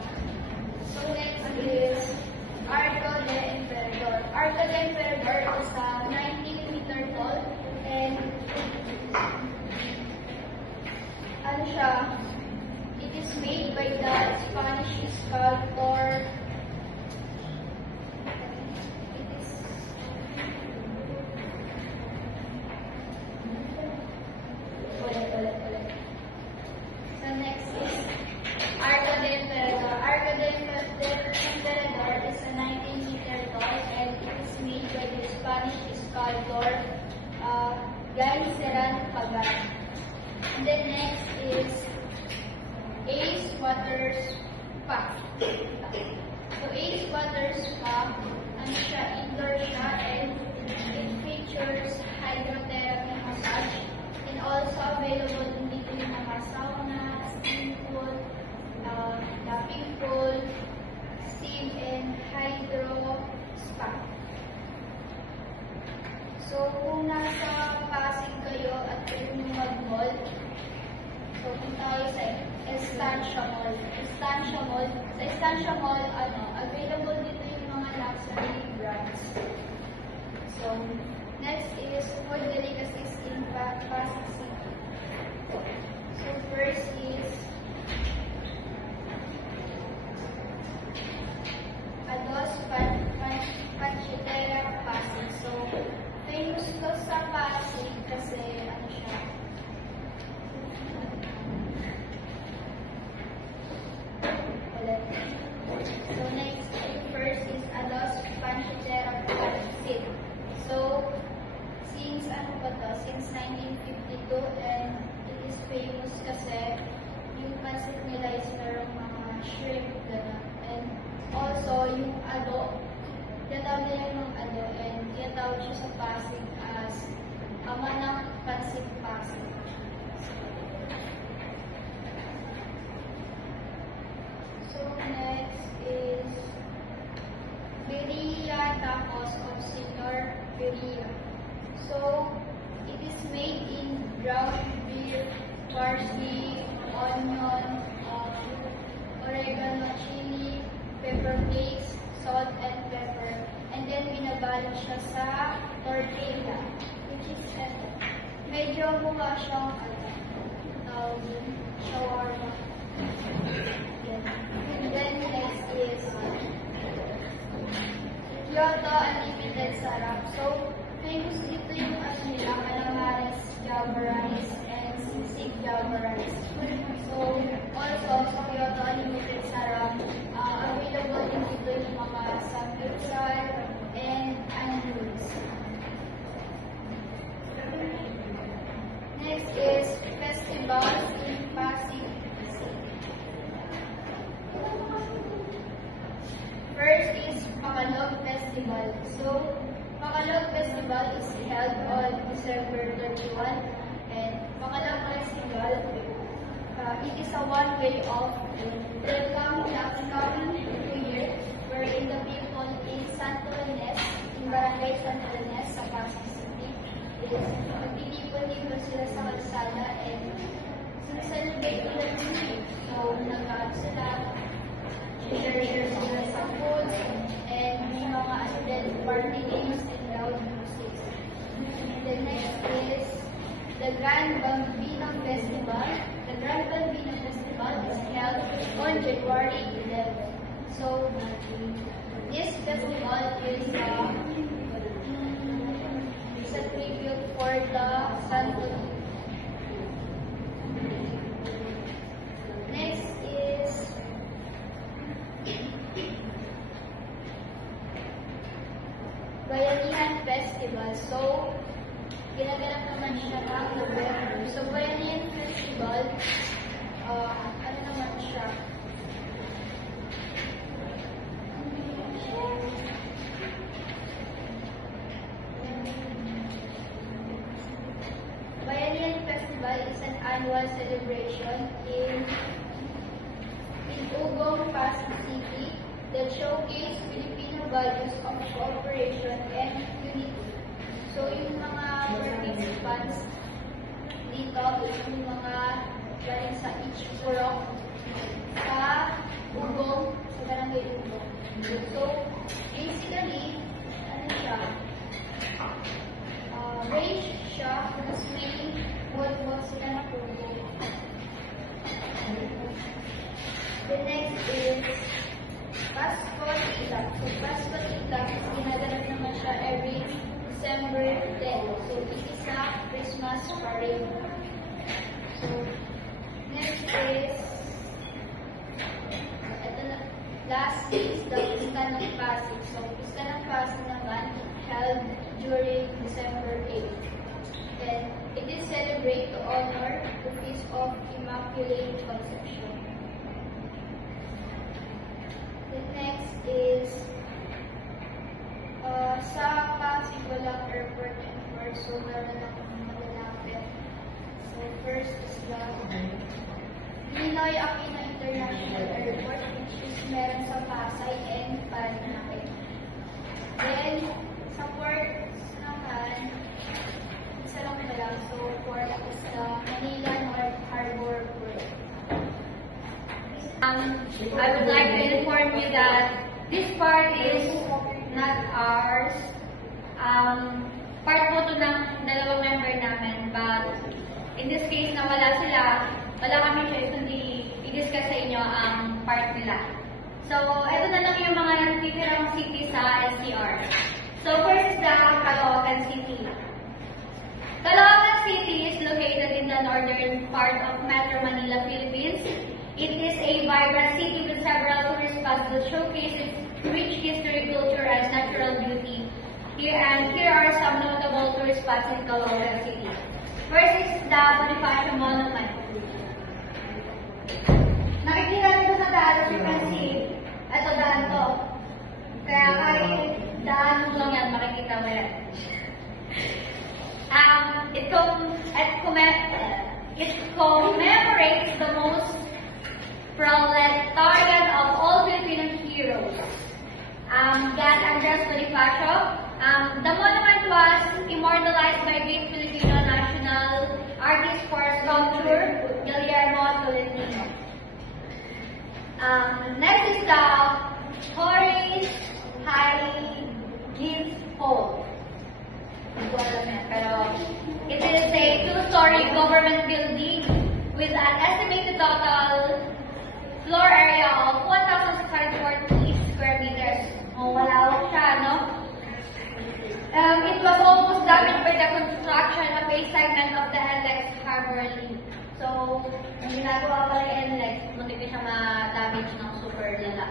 So, next is Arco de Emperador. Arco de Emperador is a 19-meter tall and ano siya? It is made by the Spanish sculptor. It is ulit. So next is Arco de Emperador. Arco de Emperador is a 19-meter tall and it is made by the Spanish sculptor Guy Serran Pagan. And then next is Ace Water Spa. So Ace Water Spa, ano siya, indoor siya and it features hydrotherapy massage and also available din dito yung mga sauna, steam pool, lapping pool, steam and hydro spa. So kung nasa Pasig kayo at kayo mag-mall, so kung tayo sa Estancia Mall. Sa Estancia Mall, available dito yung mga luxury brands. So, next is food delicacies in Pasig City. So, first is Ados Panchetera Pasig. So, famous to sa Pasig kasi ano siya, so next, first is Ados Panchetera Pasig. So, since 1952 and it is famous kasi yung pancit nila is merong mga shrimp gano'n. And also, yung ado, tinatawag nila yung ado and tinatawag siya sa Pasig as ama ng pancit Pasig. So next is Birria Tacos of Senor Birria. So it is made in ground beef, parsley, onion, oregano, chili, pepper flakes, salt and pepper. And then binabalot siya sa tortilla, which is medyo mukha siyang shawarma. And then next is Kyoto Unlimited Sarap. So, famous dito yung nila, calamares, java rice, and sisig java rice. So, also sa Kyoto Unlimited Sarap, available din dito yung mga samgyeopsal and noodles. Next is festivals in Pasig. First is Makalog Festival. So, Makalog Festival is held on December 31 and Makalog Festival, it is a one-way off welcoming New Year wherein the people in Santo Ines, in Barangay Santo Ines sa Pasig City, magtitipon-tipon sila sa kalsada and celebrate nila New Year. So, nag-out sila, share sila sa foods, and may mga party games and loud music. And the next is the Grand Bambino Festival. The Grand Bambino Festival is held on January 11. So, this festival is a tribute for the Santo. Next is So, ginaganap naman siya ng November. So, Bayanihan Festival, ano naman siya? Bayanihan Festival is an annual celebration in Ugong, Pasig City that showcase Filipino values of cooperation and unity. So, yung mga participants dito, yung mga galing sa each purok sa Ugong, sa Barangay Ugong. So, basically, ano siya? Race siya, mas may what sila na puno. The next is Pasko Itak. So, Pasko Itak, ginaganap naman siya every December 10. So, it is a Christmas parade. So, next is, ito na, last is the Pista ng Pasig. So, Pista ng Pasig naman held during December 8. And it is celebrated to honor the Feast of Immaculate Conception. The next is sa Pasig walang airport anymore, so meron lang malalapit. So first is the Ninoy Aquino International Airport, which is meron sa Pasay and Paranaque. Then sa port naman, isa lang pala. So port is the Manila North Harbor Port. I would like to inform you that this part is not ours. Part po to ng dalawang member namin, but in this case na wala sila, wala kami choice kundi i-discuss sa inyo ang part nila. So, ito na lang yung mga natitirang city sa SCR. So, first is the Caloocan City. Caloocan City is located in the northern part of Metro Manila, Philippines. It is a vibrant city with several tourist spots that showcases rich history, culture, and natural beauty. Here are some notable tourist spots in Caloocan City. First is the Bonifacio Monument. Nakikita nito sa daan, as you can see, ito daan to. Kaya kahit daan mo lang yan, makikita mo yan. It commemorates the most proletarian of all Filipino heroes, God Andres Bonifacio. The monument was immortalized by great Filipino national artist for sculpture, Guillermo Tolentino. Next is the Horace High Gift Hall. It is a two-story government building with an estimated total floor area of 1,640 square meters. Malawak siya, no? It was almost damaged by the construction of a segment of the NLEX Harbor Link. So, ang ginagawa pala yung NLEX, muntik na siya ma-damage ng super lala.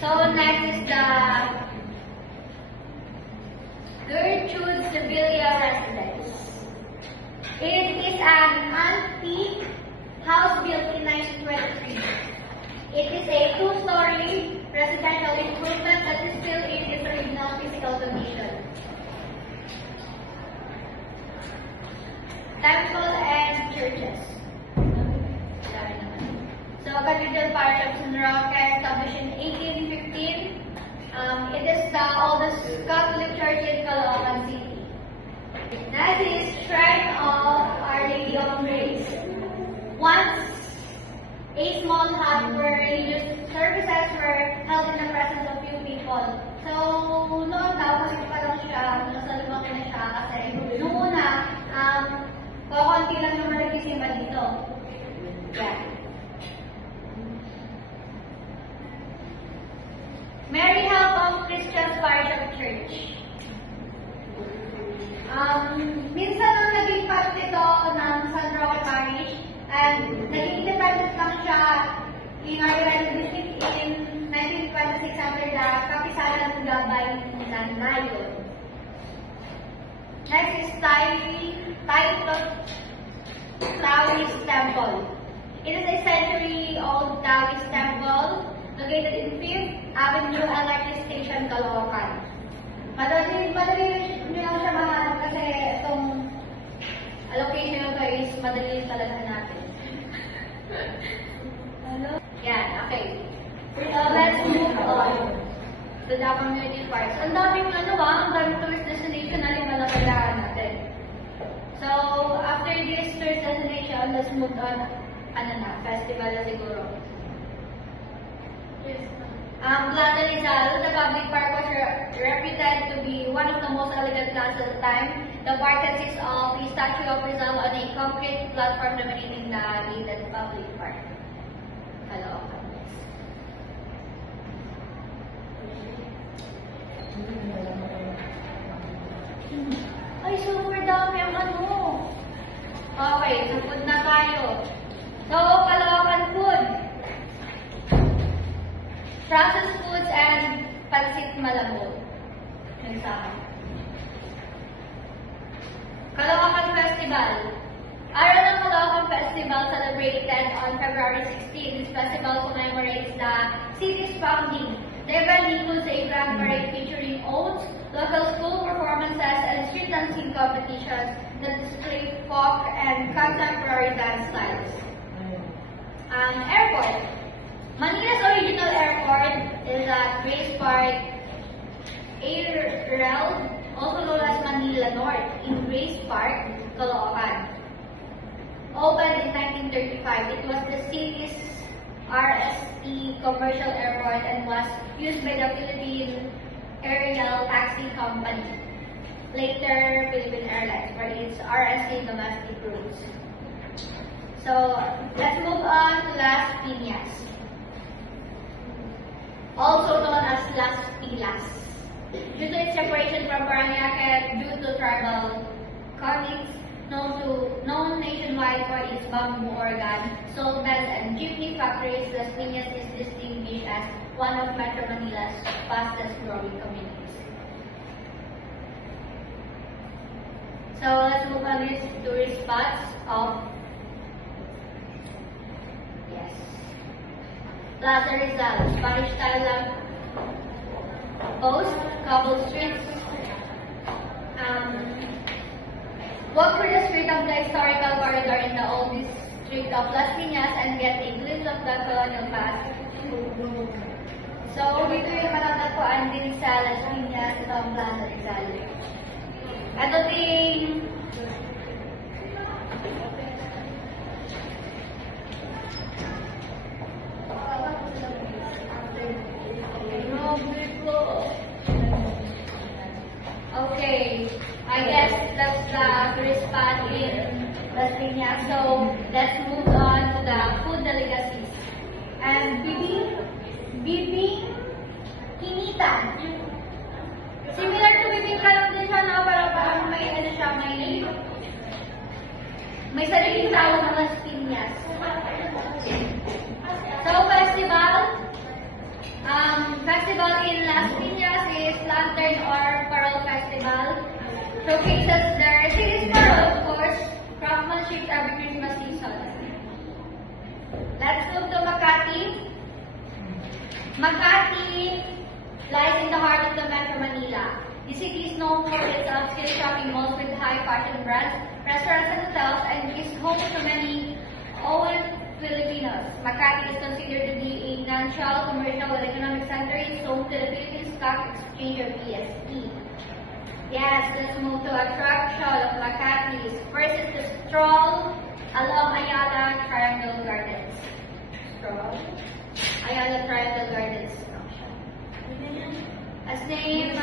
So, next is the Gertrude Sevilla Residence. It is an antique house built in 1923. It is a two-story residential improvement that is still in its original physical condition. Temple and churches. So, Cathedral Parish of San Roque, established in 1815. It is the oldest Catholic church in Caloocan City. That is Shrine of Our Lady of Grace. Once, a small hut where religious services were held in the presence of few people. So, noon daw, kasi pa lang siya, nasa lumaki na siya, kasi noong una, kakunti lang naman nagsisimba dito. Yeah. Mary Help of Christian Parish of Church. Minsan nung naging part nito ng San Roque Parish, and naging independent lang siya in our district in 1926 under the kapisanan ng Gabay ng Nayon. Next is Taoist Temple. It is a century-old Taoist temple located in 5th Avenue LRT Station, Caloocan. Madali nyo lang siya mahanap kasi itong location nito is madali talaga natin. Yan, okay. Let's move on to the community parks. Ang daming ang daming tourist destination na limalakalahan natin. So, after this tourist destination, let's move on, festival na siguro. Yes. Plaza Rizal, the public park was reputed to be one of the most elegant plazas at the time. The park consists of the statue of Rizal on a concrete platform dominating the gated public park. Hello. Ay, super dami ang Okay, so food na tayo. So, Caloocan food. Processed foods and pansit malabon. Yun sa akin. Caloocan Festival. Araw ng Caloocan Festival celebrated on February 16. This festival commemorates the city's founding. The event includes a grand parade featuring odes, local school performances, and street dancing competitions that display folk and contemporary dance styles. Airport. Manila's original airport is at Grace Park Airrel, also known as Manila North, in Grace Park, Caloocan. Opened in 1935, it was the city's RST commercial airport and was used by the Philippine Aerial Taxi Company, later Philippine Airlines, for its RST domestic routes. So, let's move on to Las Piñas, also known as Las Pilas. Due to its separation from Parañaque due to tribal conflicts, known nationwide for its bamboo organ, salt beds, and jeepney factories, Las Piñas is distinguished as one of Metro Manila's fastest growing communities. So let's move on to tourist spots of Plaza Rizal, Spanish style lamp post, cobble streets. Walk through the street of the historical corridor in the old district of Las Piñas and get a glimpse of the colonial past. So, dito yung matatagpuan din sa Las Piñas, ito ang Plaza Rizal. Ito din okay, I guess that's the tourist spot in Las Piñas. So let's move on to the food delicacies. And bibing kinita. Similar to bibingka lang din siya na parang may siya, may sariling tawag ng Las Piñas. So festival in Las Piñas is Lantern or Pearl Festival. Showcases their city's pearl, of course, craftsmanship every Christmas season. Let's move to Makati. Makati lies in the heart of the Metro Manila. The city is known for its upscale shopping malls with high fashion brands, restaurants and hotels, and is home to many Filipinos. Makati is considered to be a natural, commercial, and economic center. It's home to the Philippine Stock Exchange or PSE. Yes, let's move to attraction of Makati. First is the stroll along Ayala Triangle Gardens. Stroll? Ayala Triangle Gardens. As named,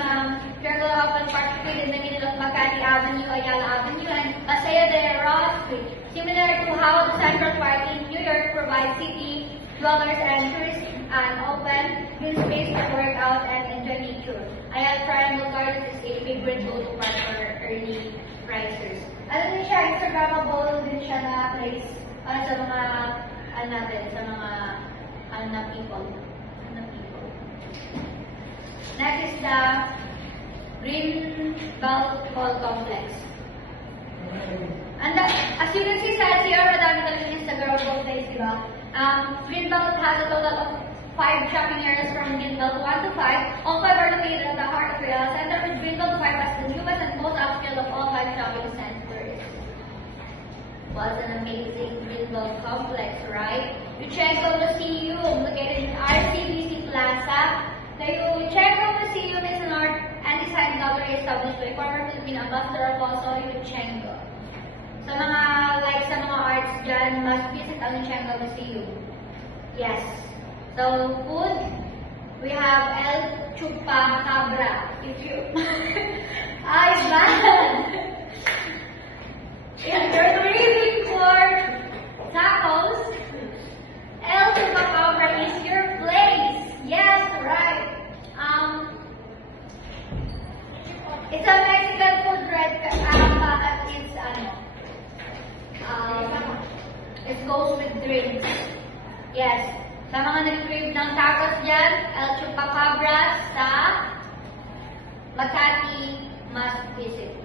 Triangle Open Park Street in the middle of Makati Avenue, Ayala Avenue, and Paseo de Roma Street. Similar to how the Central Park in New York provides city dwellers and tourists an open, green space to work out and enjoy nature. Ayala Triangle Gardens is a favorite go-to park for early risers. Ano din siya, Instagrammable din siya na place sa mga, sa mga people. Next is the Greenbelt Mall Complex. And as you can see sa here, madami talaga sa Girl Boat Festival. Greenbelt has a total of 5 shopping areas from Greenbelt 1 to 5. All 5 are located at the heart of Real Center, with Greenbelt 5 as the newest and most upscale of all 5 shopping centers. Was an amazing Greenbelt complex, right? Yuchenko Museum, located in RCBC Plaza. The Yuchenko Museum is an art and design gallery established by former Philippine Ambassador Alfonso Yuchenko. Sa mga arts dyan, must visit ang Yuchenko Museum. Yes. So, food, we have El Chupacabra. If you... Ay, man! If you're craving for tacos, El Chupacabra is your place. Yes, right. It's a Mexican food, right? It goes with drinks. Yes. Sa mga nag-crave ng tacos dyan, El Chupacabra sa Makati must visit.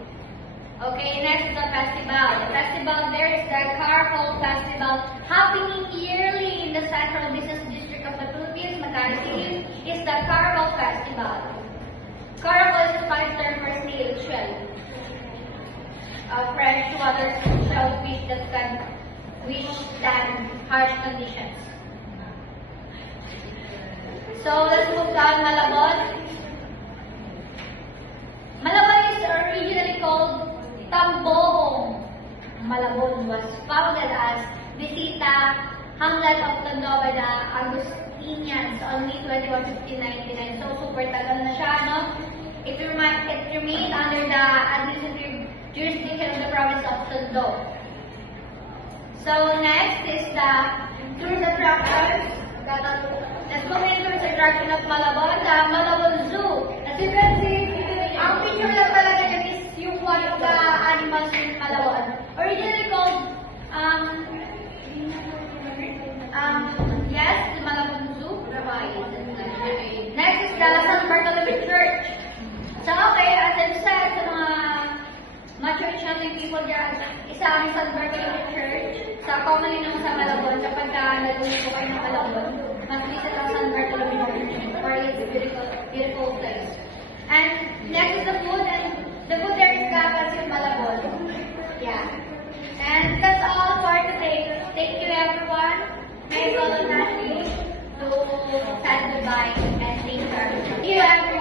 Okay, next is the festival. The festival there is the Caracol Festival, happening yearly in the Central Business District of the Philippines. Makati City is the Caracol Festival. Caracol is a Spanish term for snail shell. Freshwater shellfish that can withstand harsh conditions. So let's move down Malabon. Malabon is originally called Tambohong. Malabon was founded as Visita Hamlet of Tondo by the Agustinians on May 21, 1599. So super tagal na siya, no? It remained under the administrative jurisdiction of the province of Tondo. So next is the tourist attractions. Let's go into the attraction of Malabon, the Malabon Zoo. As you can see, ang picture lang talaga niya is yung one of the animals in Malabon. Originally called, yes, the Malabon Zoo. Next is the San Bartolome Church. So okay, as I said, sa mga church natin people dyan, isa ang San Bartolome Church. Sa commonly naman sa Malabon, kapag nalunod po kayo ng Malabon, mas visit ang San Bartolome Church for its beautiful place. And next is the food, and the food there is Kakas in Malabon. Yeah. And that's all for today. Thank you everyone. May I call on Natalie to say goodbye and thank you everyone.